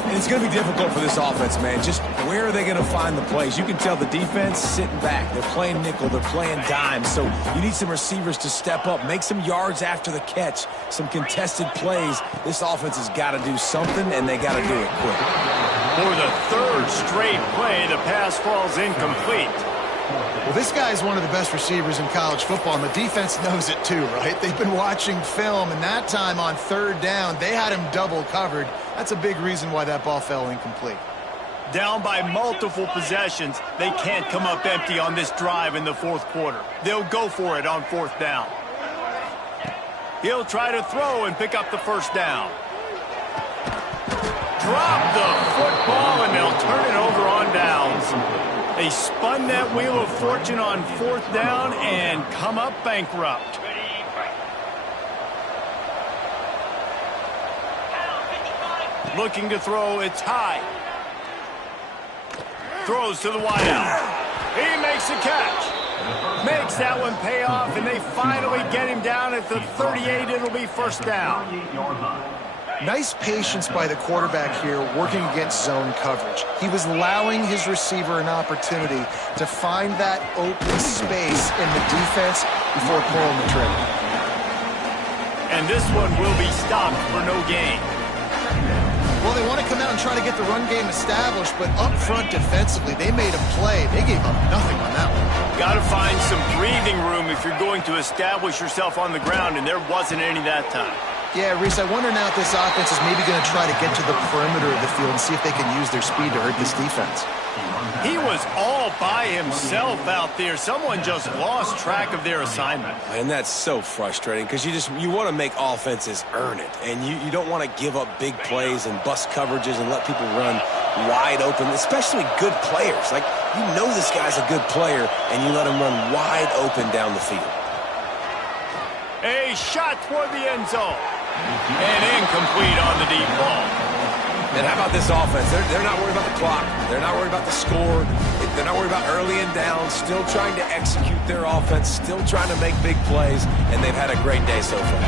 And it's going to be difficult for this offense, man. Just where are they going to find the plays? You can tell the defense sitting back. They're playing nickel. They're playing dime. So you need some receivers to step up, make some yards after the catch, some contested plays. This offense has got to do something, and they got to do it quick. For the third straight play, the pass falls incomplete. Well, this guy is one of the best receivers in college football, and the defense knows it too, right? They've been watching film, and that time on third down, they had him double covered. That's a big reason why that ball fell incomplete. Down by multiple possessions, they can't come up empty on this drive in the fourth quarter. They'll go for it on fourth down. He'll try to throw and pick up the first down. Drop the football, and they'll turn it over on downs. They spun that wheel of fortune on fourth down and come up bankrupt. Looking to throw, it's high. Throws to the wideout. He makes the catch. Makes that one pay off, and they finally get him down at the 38. It'll be first down. Nice patience by the quarterback here working against zone coverage. He was allowing his receiver an opportunity to find that open space in the defense before pulling the trigger. And this one will be stopped for no gain. Well, they want to come out and try to get the run game established, but up front defensively, they made a play. They gave up nothing on that one. Got to find some breathing room if you're going to establish yourself on the ground, and there wasn't any that time. Yeah, Reese, I wonder now if this offense is maybe going to try to get to the perimeter of the field and see if they can use their speed to hurt this defense. He was all by himself out there. Someone just lost track of their assignment. And that's so frustrating because you want to make offenses earn it. And you don't want to give up big plays and bust coverages and let people run wide open, especially good players. Like, you know this guy's a good player, and you let him run wide open down the field. A shot toward the end zone. And incomplete on the deep ball. And how about this offense? They're not worried about the clock. They're not worried about the score. They're not worried about early and down. Still trying to execute their offense. Still trying to make big plays. And they've had a great day so far.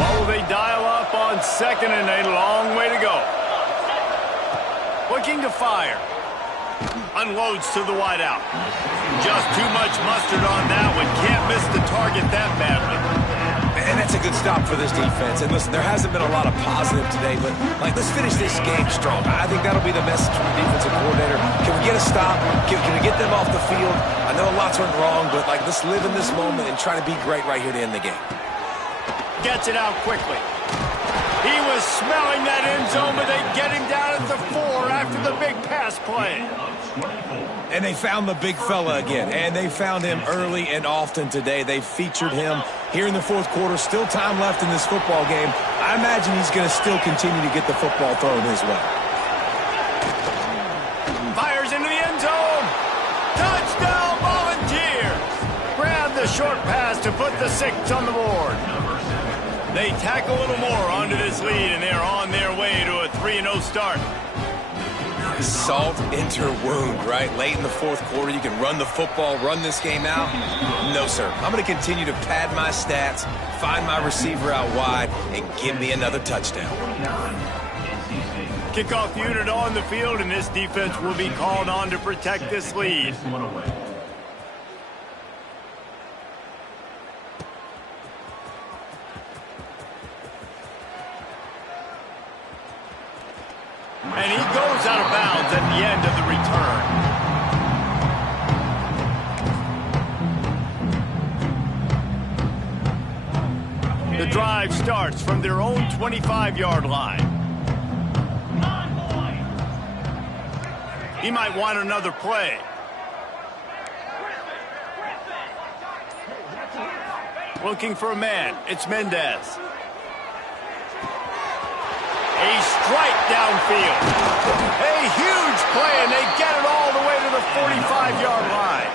Well, will they dial up on second and a long way to go? Looking to fire. Unloads to the wideout. Just too much mustard on that one. Can't miss the target that badly. And that's That's a good stop for this defense. And listen, there hasn't been a lot of positive today, but let's finish this game strong. I think that'll be the message from the defensive coordinator. Can we get a stop? Can we get them off the field? I know a lot's went wrong, but let's live in this moment and try to be great right here to end the game. Gets it out quickly. He was smelling that end zone, but they get him down at the 4 after the big pass play. And they found the big fella again, and they found him early and often today. They featured him here in the fourth quarter. Still time left in this football game. I imagine he's going to still continue to get the football thrown his way. Fires into the end zone. Touchdown, Volunteers. Grab the short pass to put the 6 on the board. They tack a little more onto this lead, and they're on their way to a 3-0 start. Salt into her wound, right? Late in the fourth quarter, you can run the football, run this game out. No, sir. I'm going to continue to pad my stats, find my receiver out wide, and give me another touchdown. Kickoff unit on the field, and this defense will be called on to protect this lead. And he goes out of bounds at the end of the return. The drive starts from their own 25-yard line. He might want another play. Looking for a man. It's Mendez. A strike downfield. A huge play, and they get it all the way to the 45-yard line.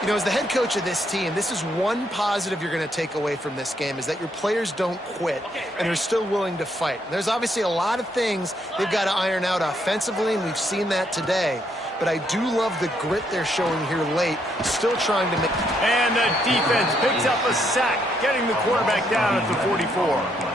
You know, as the head coach of this team, this is one positive you're going to take away from this game, is that your players don't quit and are still willing to fight. There's obviously a lot of things they've got to iron out offensively, and we've seen that today. But I do love the grit they're showing here late, still trying to make... And the defense picks up a sack, getting the quarterback down at the 44.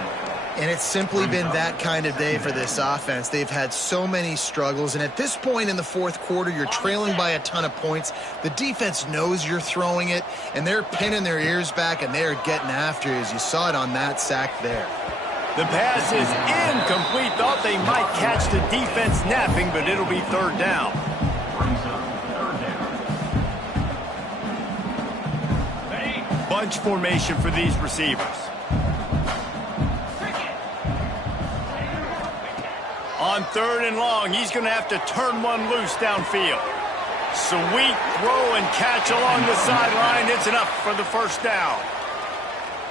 And it's simply been that kind of day for this offense. They've had so many struggles, and at this point in the fourth quarter, you're trailing by a ton of points. The defense knows you're throwing it, and they're pinning their ears back, and they're getting after you, as you saw it on that sack there. The pass is incomplete. Thought they might catch the defense napping, but it'll be third down. Bunch formation for these receivers. On 3rd and long, he's going to have to turn one loose downfield. Sweet throw and catch along the sideline. It's enough for the first down.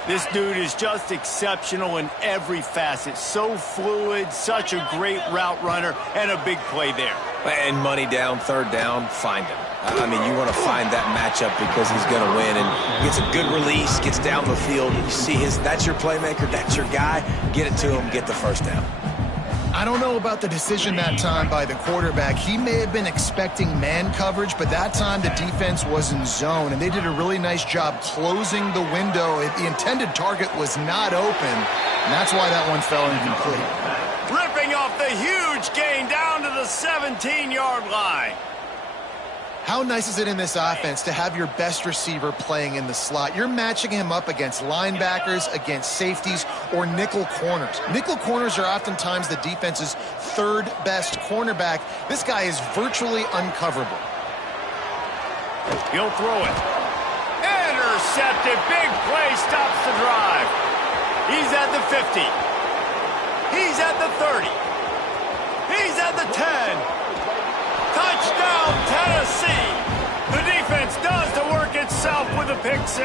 This dude is just exceptional in every facet. So fluid, such a great route runner, and a big play there. And money down, 3rd down, find him. I mean, you want to find that matchup because he's going to win, and gets a good release, gets down the field. You see that's your playmaker, that's your guy. Get it to him, get the first down. I don't know about the decision that time by the quarterback. He may have been expecting man coverage, but that time the defense was in zone, and they did a really nice job closing the window. The intended target was not open, and that's why that one fell incomplete. Ripping off the huge gain down to the 17-yard line. How nice is it in this offense to have your best receiver playing in the slot? You're matching him up against linebackers, against safeties, or nickel corners. Nickel corners are oftentimes the defense's 3rd best cornerback. This guy is virtually uncoverable. He'll throw it. Intercepted. Big play stops the drive. He's at the 50. He's at the 30. He's at the 10. Touchdown, Tennessee! The defense does the work itself with a pick 6.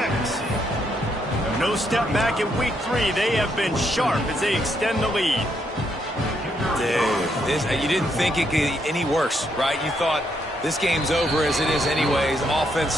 No step back in week 3. They have been sharp as they extend the lead. Dude, you didn't think it could get any worse, right? You thought this game's over as it is anyways. Offense